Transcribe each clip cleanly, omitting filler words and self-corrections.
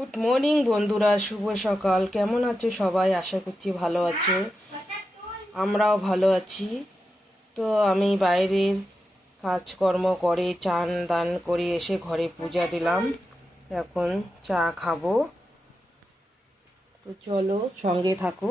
Good morning বন্ধুরা, শুভ সকাল। কেমন আছো সবাই? আশা করছি ভালো আছো। আমরাও ভালো আছি। তো আমি বাইরের কাজকর্ম করে চান দান করে এসে ঘরে পূজা দিলাম। এখন চা খাবো। তো চলো সঙ্গে থাকো।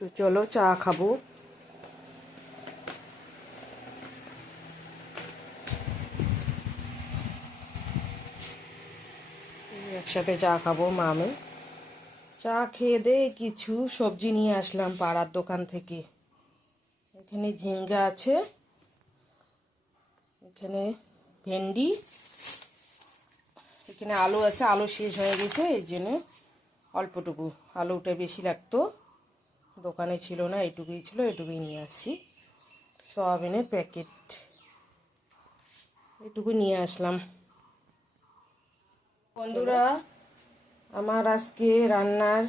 তো চলো চা খাবো। একসাথে চা খাবো মা আমি। চা খেয়ে দে কিছু সবজি নিয়ে আসলাম পাড়ার দোকান থেকে। এখানে ঝিঙ্গা আছে, এখানে ভেন্ডি, এখানে আলু আছে। আলু শেষ হয়ে গেছে, এই জন্য অল্পটুকু, আলুটা বেশি লাগতো, দোকানে ছিল না, এইটুকুই ছিল, এইটুকুই নিয়ে আসছি। সয়াবিনের প্যাকেট এইটুকু নিয়ে আসলাম। বন্ধুরা, আমার আজকে রান্নার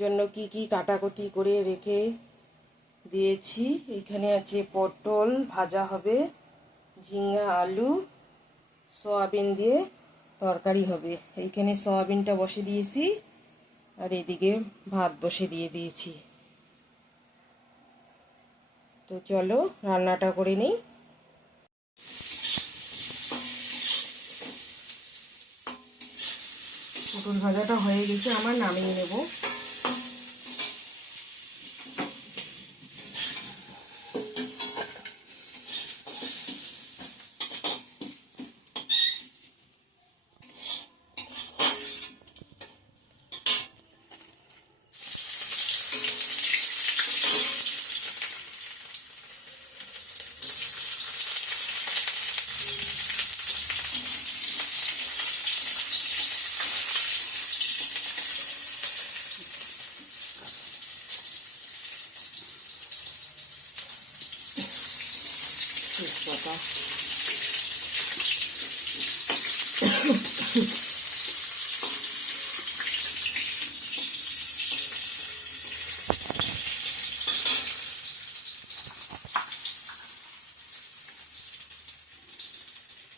জন্য কি কি কাটাকুটি করে রেখে দিয়েছি। এখানে আছে পটল ভাজা হবে, ঝিঙ্গা, আলু, সয়াবিন দিয়ে তরকারি হবে। এইখানে সয়াবিনটা বসে দিয়েছি, আর এদিকে ভাত বসে দিয়েছি। তো চলো রান্নাটা করে নিই। পটল ভাজাটা হয়ে গেছে আমার, নামিয়ে নেব। তেজপাতা,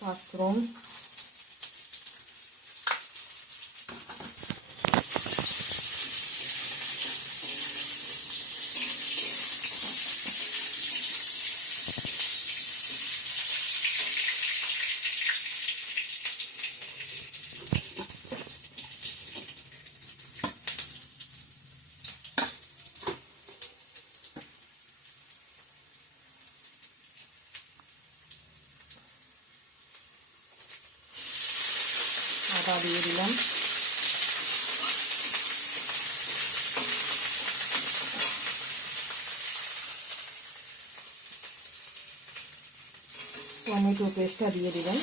পাঁচফোড়ন, আদা দিয়ে দিলাম। টমেটো পেস্টটা দিয়ে দিলাম।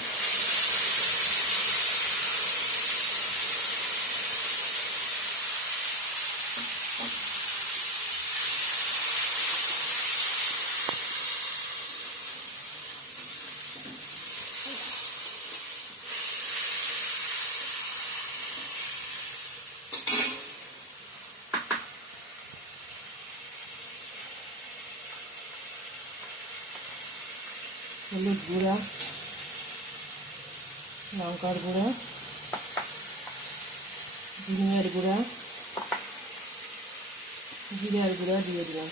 হলুদ গুঁড়া, লঙ্কার গুঁড়া, ধনিয়ার গুঁড়া, জিরার গুঁড়া দিয়ে দিলাম।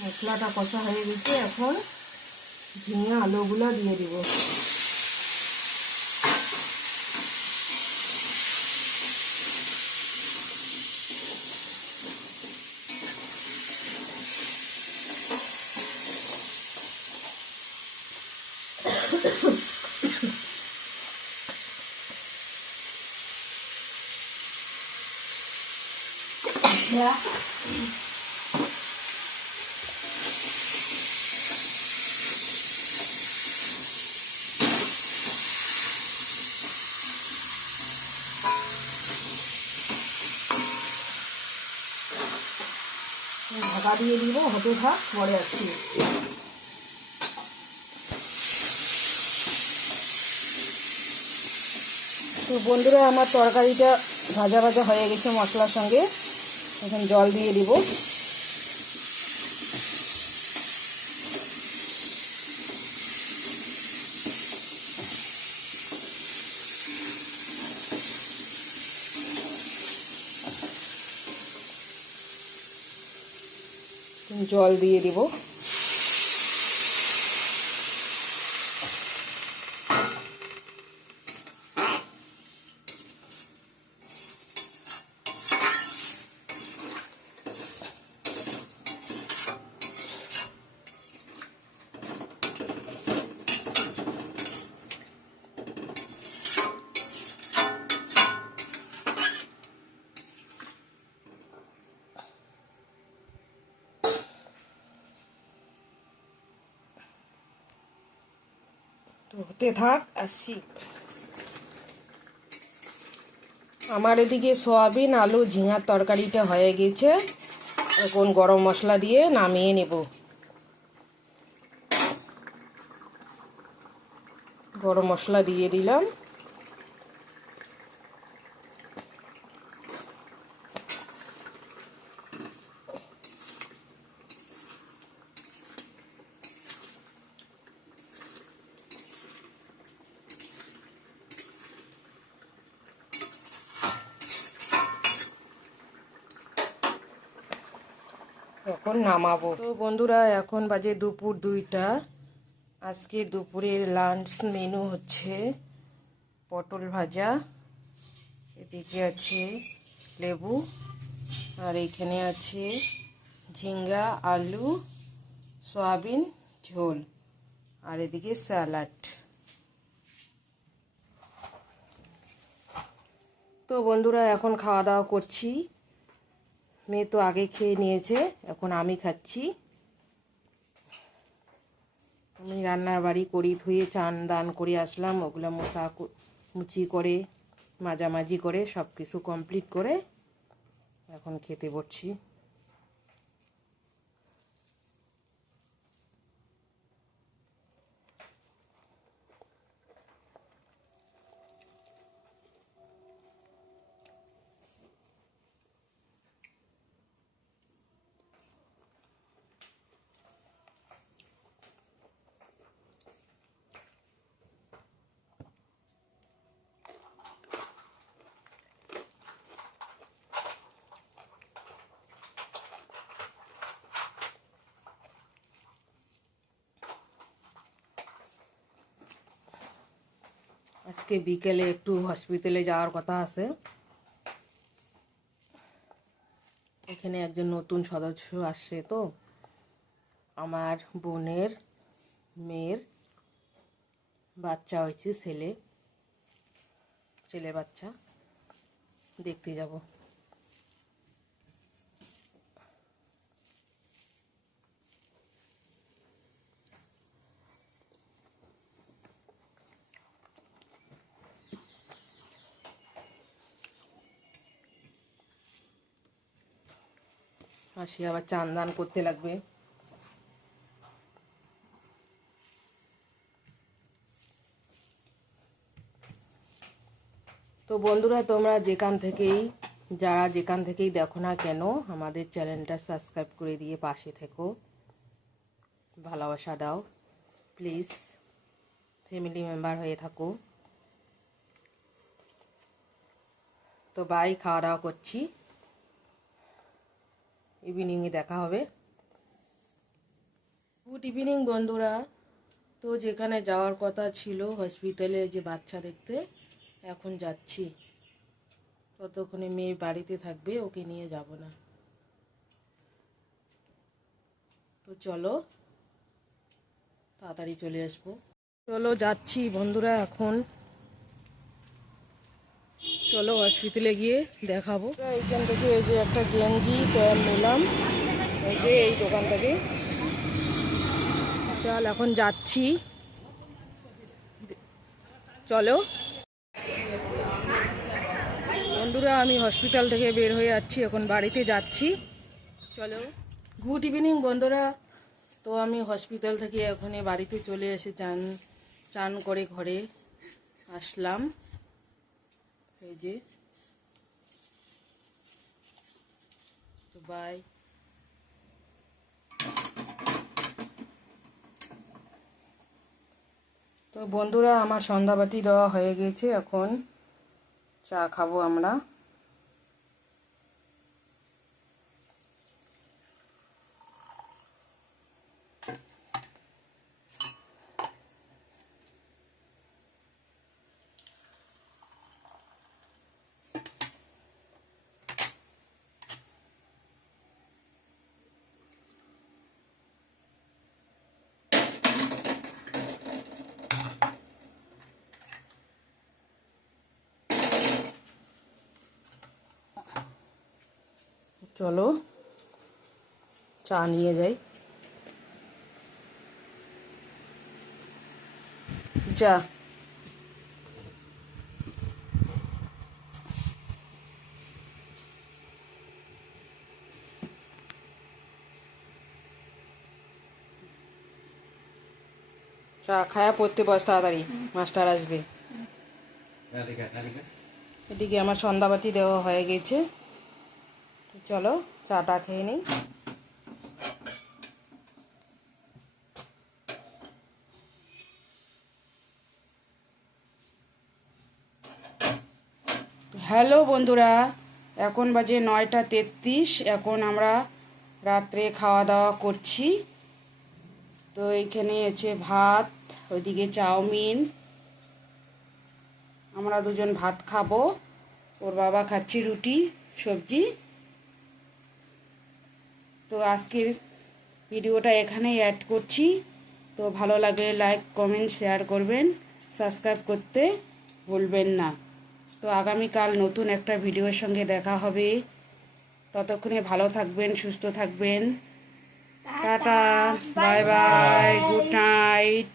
মশলাটা কষা হয়ে গেছে, এখন ঝিঙে আলুগুলো দিয়ে দিব। ঢাকা দিয়ে দিব, হতে থাক, পরে আসছি। তো বন্ধুরা, আমার তরকারিটা ভাজা ভাজা হয়ে গেছে মশলার সঙ্গে। এখন জল দিয়ে দিব। জল দিয়ে দিব। তো হতে থাক, আসছি। আমার এদিকে সয়াবিন আলু ঝিঙার তরকারিটা হয়ে গেছে। এখন গরম মশলা দিয়ে নামিয়ে নেব। গরম মশলা দিয়ে দিলাম। এখন নামাবো। তো বন্ধুরা, এখন বাজে দুপুর 2টা। আজকে দুপুরের লাঞ্চ মেনু হচ্ছে পটল ভাজা, এদিকে আছে লেবু, আর এইখানে আছে ঝিঙ্গা আলু সয়াবিন ঝোল, আর এদিকে স্যালাড। তো বন্ধুরা, এখন খাওয়া দাওয়া করছি। মেয়ে তো আগে খেয়ে নিয়েছে, এখন আমি খাচ্ছি। আমি রান্নার বাড়ি করি ধুয়ে চান দান করে আসলাম, ওগুলো মুচি করে মাজামাজি করে সব কিছু কমপ্লিট করে এখন খেতে বসছি। আজকে বিকেলে একটু হসপিটালে যাওয়ার কথা আছে। এখানে একজন নতুন সদস্য আসছে, তো আমার বোনের মেয়ের বাচ্চা হয়েছে, ছেলে বাচ্চা, দেখতে যাব। আসি, আবার চান দান করতে লাগবে। তো বন্ধুরা, তোমরা যারা যেখান থেকেই দেখো না কেন, আমাদের চ্যানেলটা সাবস্ক্রাইব করে দিয়ে পাশে থেকো, ভালোবাসা দাও প্লিজ, ফ্যামিলি মেম্বার হয়ে থাকো। তো বাই, খাওয়া দাওয়া করছি, ইভিনিংয়ে দেখা হবে। গুড ইভিনিং বন্ধুরা। তো যেখানে যাওয়ার কথা ছিল হসপিটালে যে বাচ্চা দেখতে, এখন যাচ্ছি। ততক্ষণে মেয়ে বাড়িতে থাকবে, ওকে নিয়ে যাব না। তো চলো তাড়াতাড়ি চলে আসবো। চলো যাচ্ছি বন্ধুরা এখন। চলো হসপিটালে গিয়ে দেখাবো। এইখান থেকে এই যে একটা গেঞ্জি প্যান্ট নিলাম, এই যে এই দোকান থেকে। চল এখন যাচ্ছি, চলো বন্ধুরা। আমি হসপিটাল থেকে বের হয়ে যাচ্ছি, এখন বাড়িতে যাচ্ছি। চলো। গুড ইভিনিং বন্ধুরা। তো আমি হসপিটাল থেকে এখন বাড়িতে চলে এসে চান করে ঘরে আসলাম। এই যে বাই। তো বন্ধুরা আমার সন্ধ্যাবাতি দেওয়া হয়ে গেছে, এখন চা খাবো আমরা। চলো চা নিয়ে যাই। চা চা খায়া পড়তে বস তাড়াতাড়ি, মাস্টার আসবে। এদিকে আমার সন্ধ্যাবাতি দেওয়া হয়ে গেছে, চলো চাটা খেয়ে নিই। হ্যালো বন্ধুরা, এখন বাজে 9টা 33। এখন আমরা রাত্রে খাওয়া দাওয়া করছি। তো এইখানে আছে ভাত, ওইদিকে চাউমিন। আমরা দুজন ভাত খাবো, ওর বাবা খাচ্ছি রুটি সবজি। তো আজকের ভিডিওটা এখানেই অ্যাড করছি। তো ভালো লাগলে লাইক কমেন্ট শেয়ার করবেন, সাবস্ক্রাইব করতে ভুলবেন না। তো আগামীকাল নতুন একটা ভিডিওর সঙ্গে দেখা হবে। ততক্ষণে ভালো থাকবেন, সুস্থ থাকবেন। Tata, bye bye, good night.